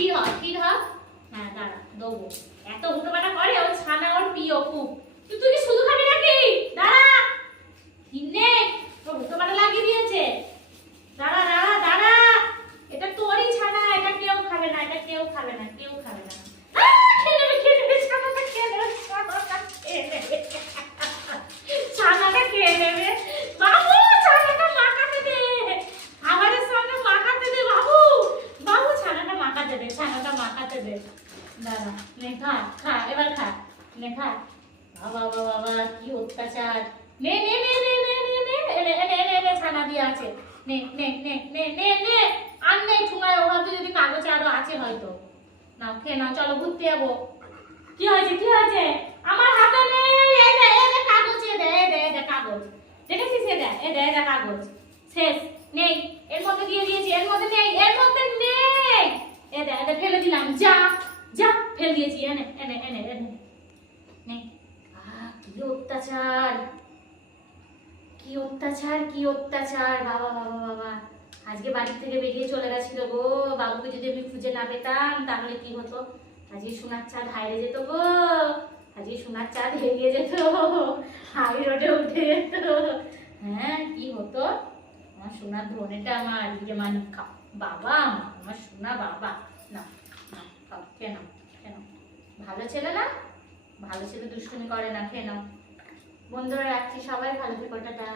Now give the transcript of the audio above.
স্থির হ। হ্যাঁ দাঁড়া দেবো। এত হুটোপাটা করে, ওর ছানা ওর প্রিয় খুব। তুই কি শুধু খাবি নাকি? দাঁড়া। কিনে তোর হুটোপাটা লাগিয়ে দিয়েছে। দাঁড়া দাঁড়া দাঁড়া। এটা তোরই ছানা, এটা কেউ খাবে না, এটা কেউ খাবে না, কেউ খাবে না। খেয়ে নেবে ছানাটা, খেয়ে নেবে ছানাটা, খেয়ে নেবে ছানাটা, খেয়ে নেবে। বাবু ছানাটা মাখাতে দে, আমাদের সঙ্গে মাখাতে দে বাবু। বাবু ছানাটা মাখাতে দে, ছানাটা মাখাতে দে। দাঁড়া নে খা, খা এবার খা, নে খা। বাবা বাবা বাবা কি অত্যাচার। নে নে নে নে নে নে নে এনে এনে এনে এনে ছানা দিয়ে আছে। নে নে নে নে নে নে। আর নেই ঠুঙায়, ওভাবে যদি কাগজে আরো আছে হয়তো। নাও খেয়ে নাও, চলো ঘুরতে যাবো। কি হয়েছে কি হয়েছে? আমার হাতে নেই। এই দে এই দে কাগজ, এই দে এই দে এই দে কাগজ। দেখেছিস? এই দে এই দে এই দে কাগজ। শেষ নেই, এর মধ্যে দিয়ে দিয়েছি, এর মধ্যে নেই, এর মধ্যে নেই। এই দে এই দে ফেলে দিলাম, যা যা ফেলে দিয়েছি। এনে এনে এনে এনে নে। কি অত্যাচার, কি অত্যাচার, কি অত্যাচার। বাবা বাবা বাবা, আজকে বাড়ি থেকে বেরিয়ে চলে গেছিল গো। বাবুকে যদি আমি খুঁজে না পেতাম তাহলে কি হতো? আজকে সোনার চাঁদ হারিয়ে যেত গো। আজকে সোনার চাঁদ হেরিয়ে যেত, হাই রোডে উঠে যেত। হ্যাঁ কি হতো? আমার সোনার ধনেটা আমার দিকে মানিক খা। বাবা আমার সোনা বাবা। না না খাও, খেয়ে নাও খেয়ে নাও। ভালো ছেলে না? ভালো ছেলে দুষ্টুমি করে না, খেয়ে নাও। বন্ধুরা রাখছি, সবাই ভালো থেকো, টাটা।